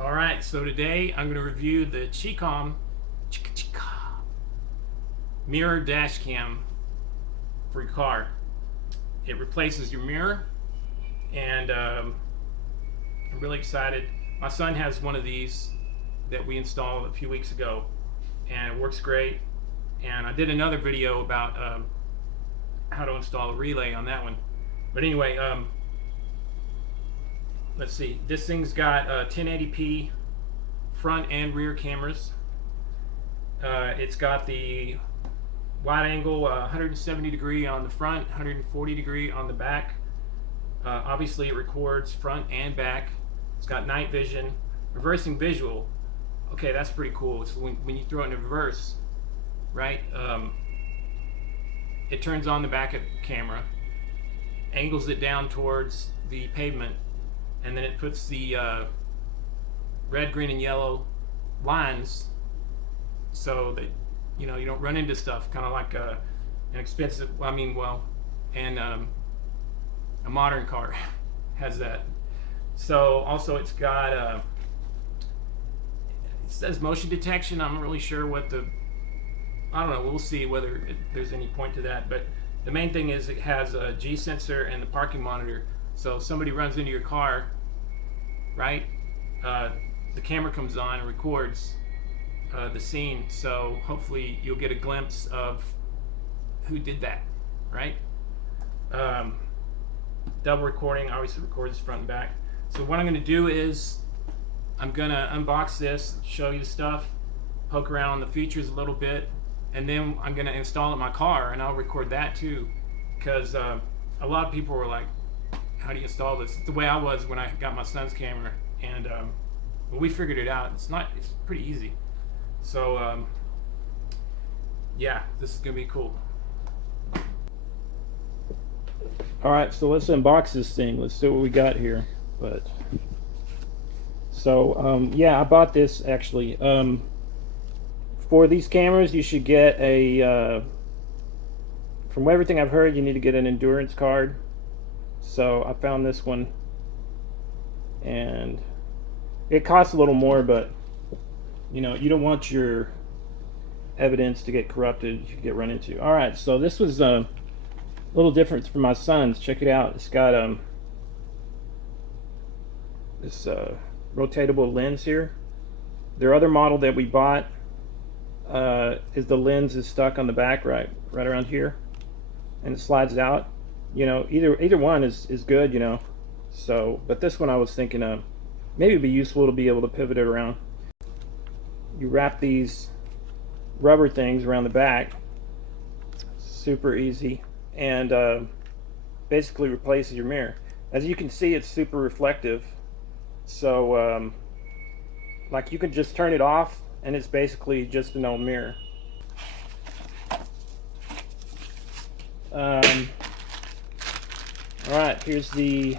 Alright, so today I'm going to review the Chicom mirror dash cam for your car. It replaces your mirror, and I'm really excited. My son has one of these that we installed a few weeks ago, and it works great. And I did another video about how to install a relay on that one. But anyway, let's see. This thing's got 1080p front and rear cameras. It's got the wide angle 170 degree on the front, 140 degree on the back. Obviously it records front and back. It's got night vision, reversing visual. Okay, that's pretty cool. So when you throw it in reverse, right, it turns on the backup camera, angles it down towards the pavement, and then it puts the red, green, and yellow lines so that you don't run into stuff, kind of like an expensive, and a modern car has that. So also it's got it says motion detection. I'm not really sure what I don't know, we'll see whether there's any point to that, but the main thing is it has a G sensor and the parking monitor. So if somebody runs into your car, right, the camera comes on and records the scene, so hopefully you'll get a glimpse of who did that, right? Double recording, obviously records front and back. So what I'm going to do is I'm going to unbox this, show you the stuff, poke around on the features a little bit, and then I'm going to install it in my car, and I'll record that too, because a lot of people were like, how do you install this? It's the way I was when I got my son's camera, and well, we figured it out. It's pretty easy. So yeah, this is gonna be cool. All right, so let's unbox this thing. Let's see what we got here. But so yeah, I bought this actually. For these cameras, you should get a from everything I've heard, you need to get an endurance card. So I found this one, and it costs a little more, but you don't want your evidence to get corrupted, you get run into. All right, so this was a little different for my son's. Check it out. It's got this rotatable lens here. Their other model that we bought is the lens is stuck on the back right around here, and it slides out. Either one is good, so, but this one I was thinking maybe it'd be useful to be able to pivot it around. You wrap these rubber things around the back, super easy, and basically replaces your mirror. As you can see, it's super reflective, so like you can just turn it off and it's basically just an old mirror. Alright, here's the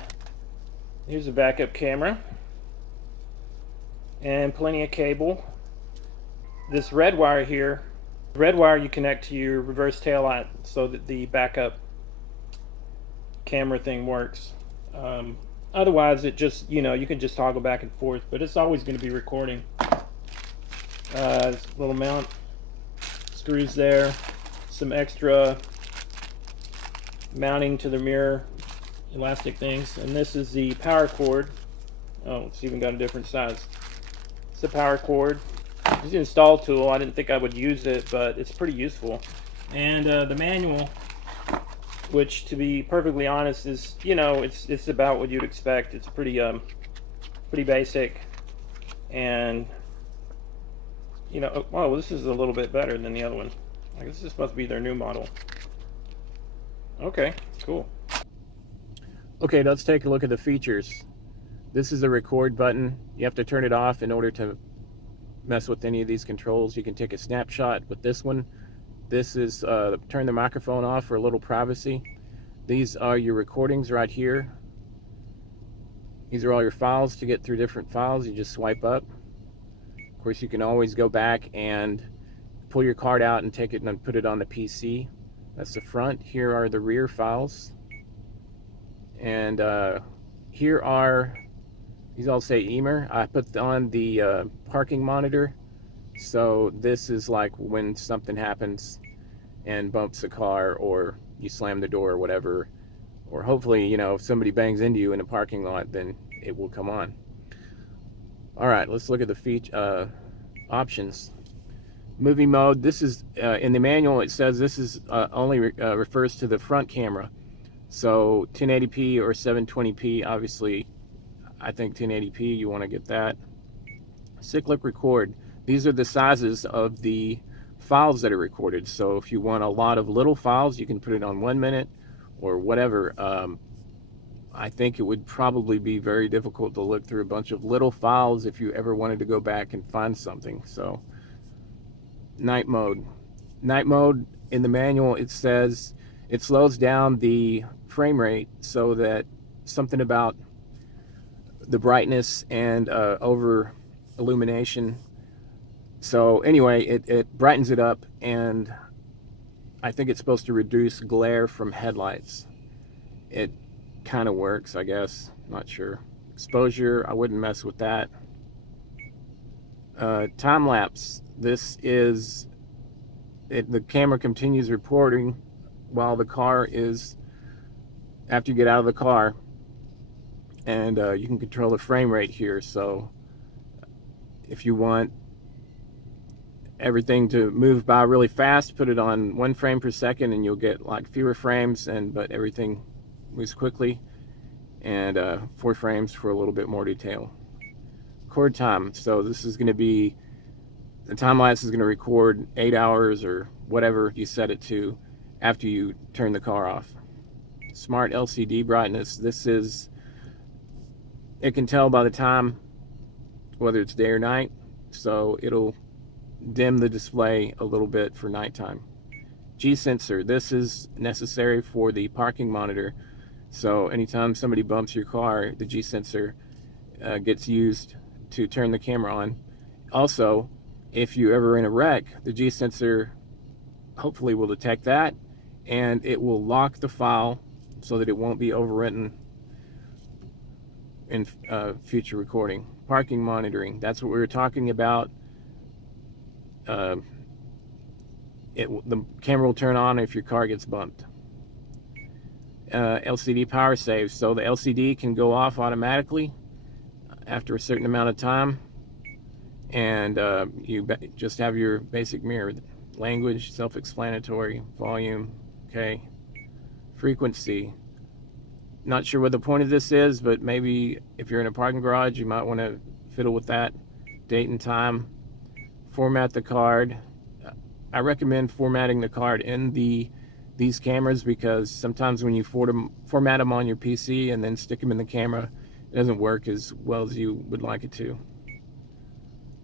backup camera, and plenty of cable. This red wire here, you connect to your reverse tail light so that the backup camera thing works. Otherwise it just, you can just toggle back and forth, but it's always going to be recording. This little mount, screws there, some extra mounting to the mirror elastic things, and this is the power cord. Oh, it's even got a different size. It's a power cord. It's an install tool. I didn't think I would use it, but it's pretty useful. And the manual, which to be perfectly honest is, it's about what you'd expect. It's pretty basic, and oh, this is a little bit better than the other one. I guess this must be their new model. Okay, cool. Okay, let's take a look at the features. This is the record button. You have to turn it off in order to mess with any of these controls. You can take a snapshot with this one. This is turn the microphone off for a little privacy. These are your recordings right here. These are all your files. To get through different files, you just swipe up. Of course, you can always go back and pull your card out and take it and put it on the PC. That's the front. Here are the rear files. And here are These all say EMER. I put on the parking monitor, so this is like when something happens and bumps a car, or you slam the door or whatever, or hopefully, you know, if somebody bangs into you in a parking lot, then it will come on. All right, let's look at the options. Movie mode. This is in the manual. It says this is only refers to the front camera. So 1080p or 720p. Obviously, I think 1080p. You want to get that. Cyclic record. These are the sizes of the files that are recorded. So if you want a lot of little files, you can put it on 1 minute or whatever. I think it would probably be very difficult to look through a bunch of little files if you ever wanted to go back and find something. So night mode. Night mode, in the manual, it says it slows down the frame rate so that something about the brightness and over illumination. So anyway, it brightens it up, and I think it's supposed to reduce glare from headlights. It kind of works, I guess. Not sure. Exposure, I wouldn't mess with that. Time-lapse. This is the camera continues reporting while the car is, after you get out of the car, and you can control the frame rate here. So if you want everything to move by really fast, put it on 1 frame per second, and you'll get like fewer frames, but everything moves quickly, and 4 frames for a little bit more detail. Record time. So this is going to be, the time-lapse is going to record 8 hours or whatever you set it to after you turn the car off. Smart LCD brightness. This is, it can tell by the time whether it's day or night, so it'll dim the display a little bit for nighttime. G-sensor. This is necessary for the parking monitor. So anytime somebody bumps your car, the G-sensor gets used to turn the camera on. Also, if you ever in a wreck, the G-sensor hopefully will detect that, and it will lock the file so that it won't be overwritten in future recording. Parking monitoring. That's what we were talking about. The camera will turn on if your car gets bumped. LCD power save. So the LCD can go off automatically after a certain amount of time, and you just have your basic mirror. Language, self-explanatory. Volume, okay. Frequency. Not sure what the point of this is, but maybe if you're in a parking garage, you might want to fiddle with that. Date and time. Format the card. I recommend formatting the card in these cameras, because sometimes when you format them on your PC and then stick them in the camera, it doesn't work as well as you would like it to.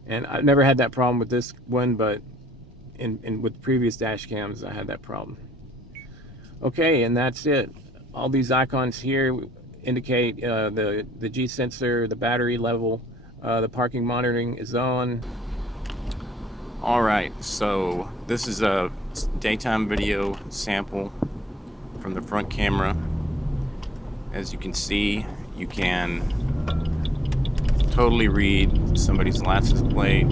And I've never had that problem with this one, but with previous dash cams I had that problem. Okay, and that's it. All these icons here indicate the G sensor, the battery level, the parking monitoring is on. Alright, so this is a daytime video sample from the front camera. As you can see, you can totally read somebody's license plate.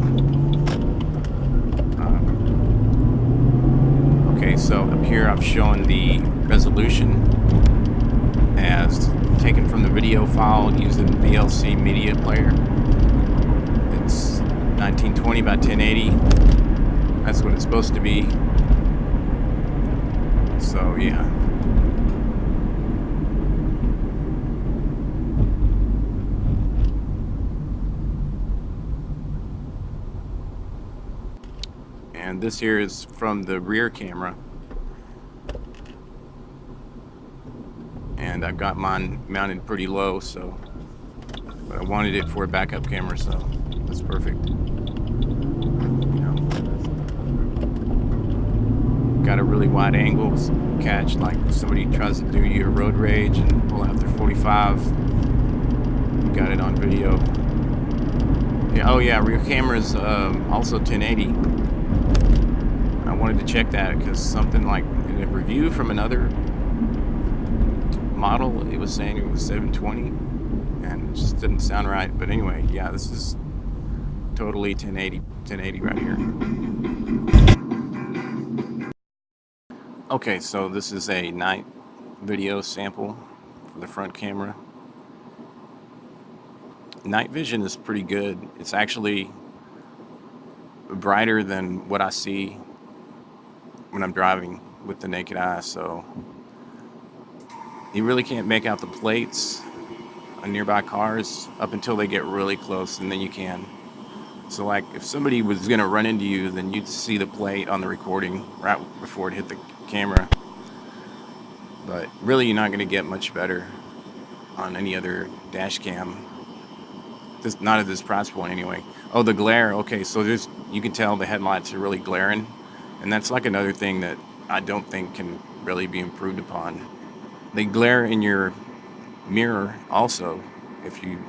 Okay, so up here I've shown the resolution as taken from the video file using VLC media player. It's 1920 by 1080. That's what it's supposed to be. So yeah. And this here is from the rear camera. And I've got mine mounted pretty low, so, but I wanted it for a backup camera, so that's perfect. You know, got a really wide angle catch, like if somebody tries to do you a road rage and pull out their 45. Got it on video. Yeah, oh yeah, rear camera's also 1080. I wanted to check that because something like in a review from another model, it was saying it was 720, and just didn't sound right. But anyway, yeah, this is totally 1080 right here. Okay, so this is a night video sample for the front camera. Night vision is pretty good. It's actually brighter than what I see when I'm driving with the naked eye, so you really can't make out the plates on nearby cars up until they get really close, and then you can. So like if somebody was gonna run into you, then you'd see the plate on the recording right before it hit the camera. But really you're not gonna get much better on any other dash cam. Not at this price point anyway. Oh, the glare. Okay, so you can tell the headlights are really glaring, and that's like another thing that I don't think can really be improved upon. They glare in your mirror also if you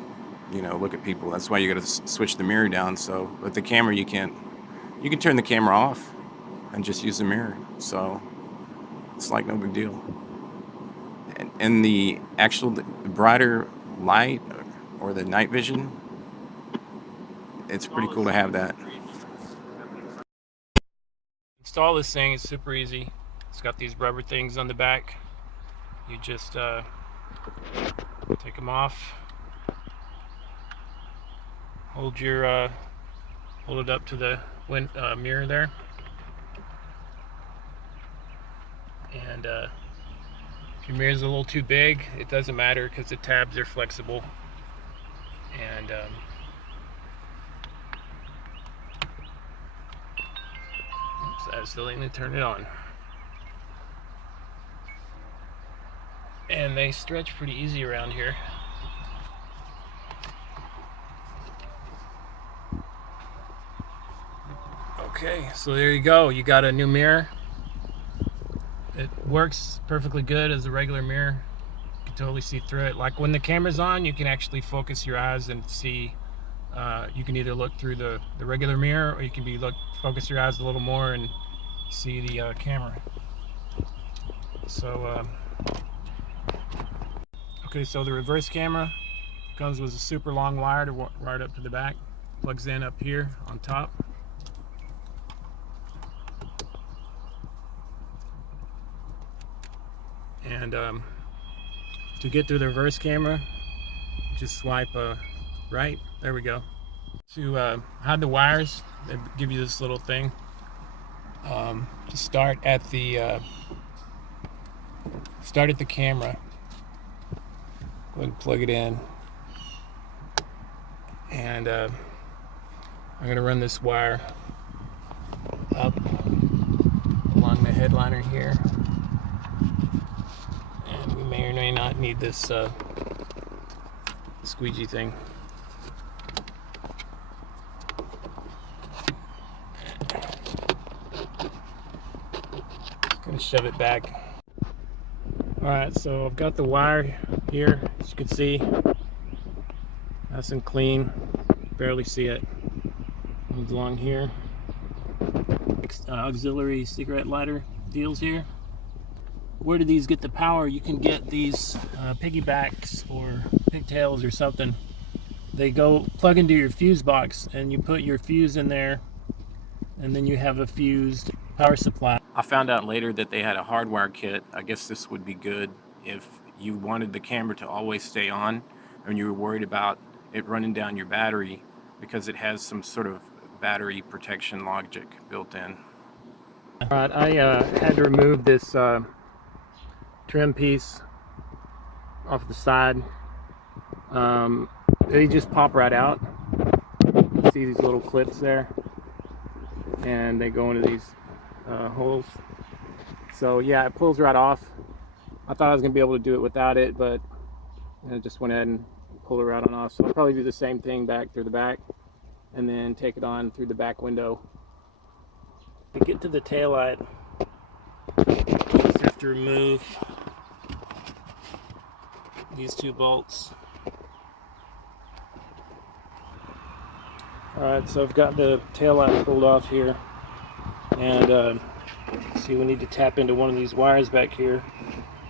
look at people. That's why you got to switch the mirror down. So with the camera you can turn the camera off and just use the mirror, so it's like no big deal. And the brighter light or the night vision, it's pretty cool to have that. Install this thing, it's super easy. It's got these rubber things on the back. You just take them off, hold it up to the mirror there, and if your mirror's a little too big, it doesn't matter because the tabs are flexible. And I still need to turn it on. And they stretch pretty easy around here. Okay, so there you go. You got a new mirror. It works perfectly good as a regular mirror. You can totally see through it. Like when the camera's on, you can actually focus your eyes and see. You can either look through the regular mirror, or you can focus your eyes a little more and see the camera. So okay, so the reverse camera comes with a super long wire to right up to the back. Plugs in up here on top. And to get to the reverse camera, just swipe right. There we go. To hide the wires, they give you this little thing. To start at the camera. Go ahead and plug it in, and I'm going to run this wire up along the headliner here, and we may or may not need this squeegee thing. Just going to shove it back. Alright, so I've got the wire here, as you can see, nice and clean, barely see it. Comes along here. Auxiliary cigarette lighter deals here. Where do these get the power? You can get these piggybacks or pigtails or something. They plug into your fuse box, and you put your fuse in there, and then you have a fused power supply. I found out later that they had a hardwire kit. I guess this would be good if you wanted the camera to always stay on and you were worried about it running down your battery, because it has some sort of battery protection logic built in. Alright, I had to remove this trim piece off the side. They just pop right out. You see these little clips there, and they go into these holes. So yeah, it pulls right off. I thought I was gonna be able to do it without it, but I just went ahead and pulled it right on off. So I'll probably do the same thing back through the back, and then take it on through the back window. To get to the taillight, you just have to remove these two bolts. Alright, so I've got the taillight pulled off here, and see, we need to tap into one of these wires back here.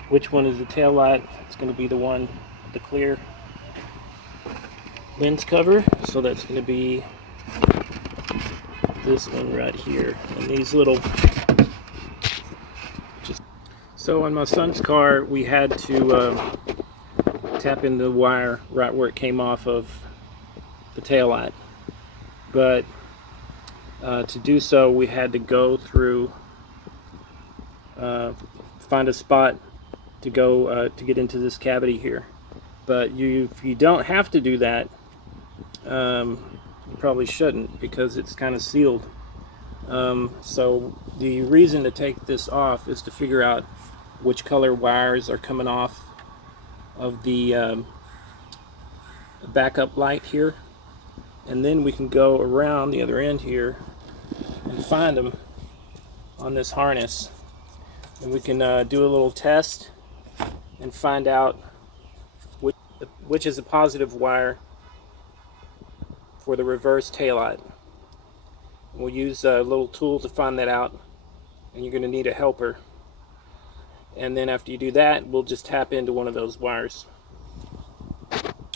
Which one is the taillight? It's going to be the one, the clear. lens cover. So that's going to be this one right here, and these little. So on my son's car, we had to tap in the wire right where it came off of the taillight, but to do so we had to go through, find a spot to go to get into this cavity here. But if you don't have to do that, you probably shouldn't, because it's kind of sealed. So the reason to take this off is to figure out which color wires are coming off of the backup light here, and then we can go around the other end here and find them on this harness, and we can do a little test and find out which is a positive wire for the reverse taillight. We'll use a little tool to find that out, and you're going to need a helper. And then after you do that, we'll just tap into one of those wires,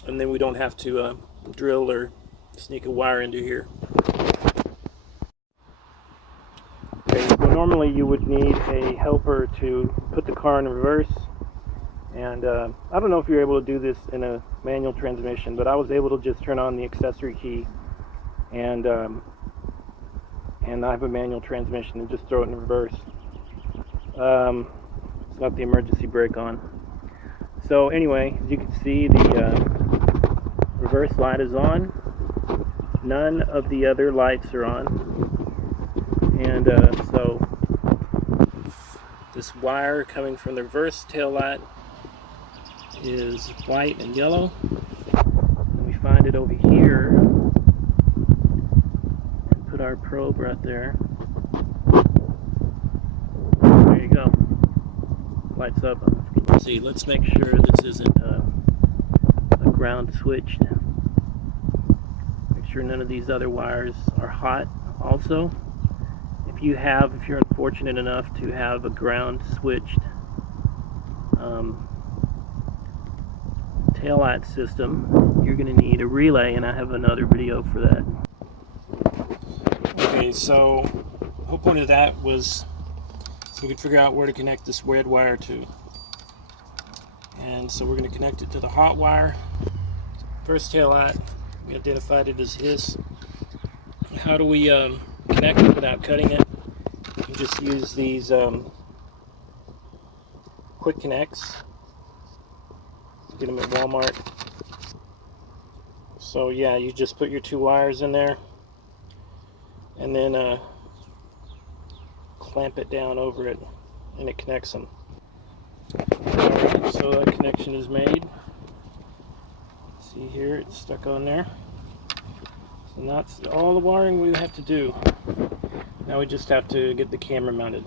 and then we don't have to drill or sneak a wire into here. Okay, so normally you would need a helper to put the car in reverse, and I don't know if you're able to do this in a manual transmission, but I was able to just turn on the accessory key, and I have a manual transmission, and just throw it in reverse. It's got the emergency brake on. So anyway, as you can see, the reverse light is on. None of the other lights are on, and so this wire coming from the reverse tail light is white and yellow, and we find it over here and put our probe right there. There you go, lights up. Let's see, let's make sure this isn't a ground switched. Make sure none of these other wires are hot also. If you're unfortunate enough to have a ground switched taillight system, you're going to need a relay, and I have another video for that. Okay, so the whole point of that was so we could figure out where to connect this red wire to. And so we're going to connect it to the hot wire. First taillight, we identified it as his. How do we connect it without cutting it? You just use these quick connects. Get them at Walmart. So yeah, you just put your two wires in there, and then clamp it down over it, and it connects them. Alright, so that connection is made. See here, it's stuck on there. So that's all the wiring we have to do. Now we just have to get the camera mounted.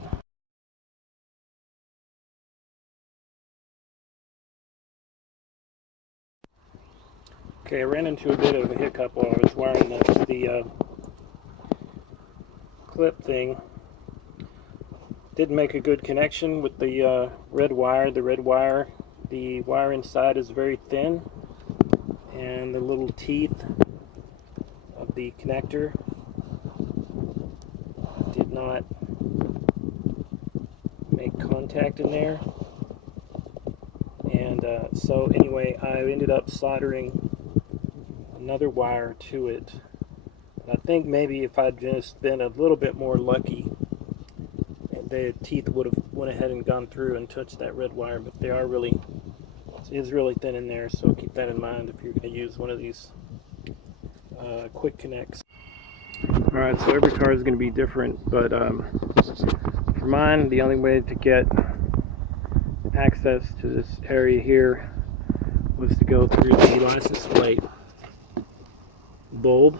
Okay, I ran into a bit of a hiccup while I was wiring the clip thing. Didn't make a good connection with the red wire. The wire inside is very thin, and the little teeth of the connector did not make contact in there. And so anyway, I ended up soldering another wire to it. And I think maybe if I'd just been a little bit more lucky, the teeth would have went ahead and gone through and touched that red wire, but it is really thin in there, so keep that in mind if you're going to use one of these quick connects. Alright, so every car is going to be different, but for mine, the only way to get access to this area here was to go through the license plate bulb,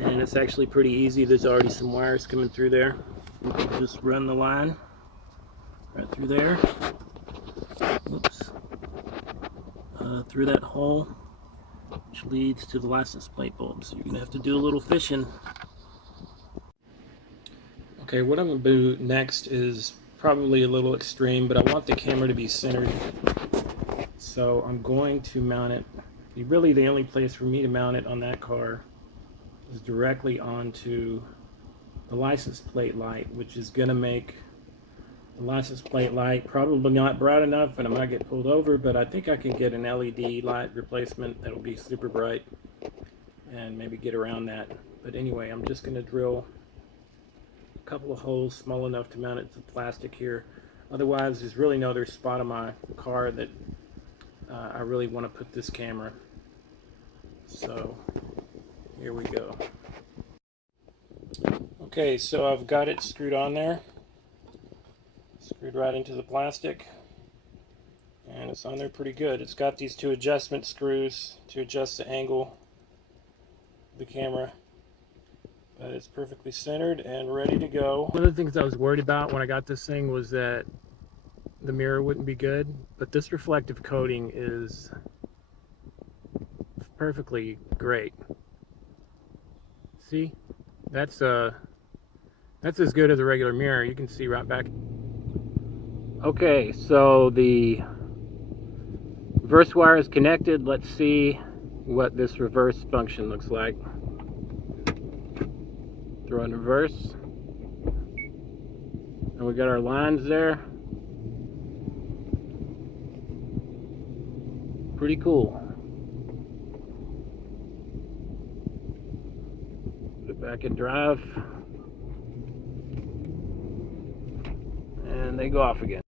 and it's actually pretty easy. There's already some wires coming through there. You can just run the line right through there. Oops. Through that hole, which leads to the license plate bulb. So you're going to have to do a little fishing. Okay, what I'm going to do next is probably a little extreme, but I want the camera to be centered. So I'm going to mount it Really the only place for me to mount it on that car is directly onto the license plate light, which is going to make the license plate light probably not bright enough and I might get pulled over, but I think I can get an LED light replacement that'll be super bright and maybe get around that. But anyway, I'm just going to drill a couple of holes small enough to mount it to the plastic here. Otherwise, there's really no other spot on my car that I really want to put this camera. So here we go. Okay, so I've got it screwed on there. Screwed right into the plastic. And it's on there pretty good. It's got these two adjustment screws to adjust the angle of the camera. But it's perfectly centered and ready to go. One of the things I was worried about when I got this thing was that the mirror wouldn't be good, but this reflective coating is perfectly great. See? That's as good as a regular mirror. You can see right back. Okay, so the reverse wire is connected. Let's see what this reverse function looks like. Throw in reverse. And we got our lines there. Pretty cool. Put it back in drive. And they go off again.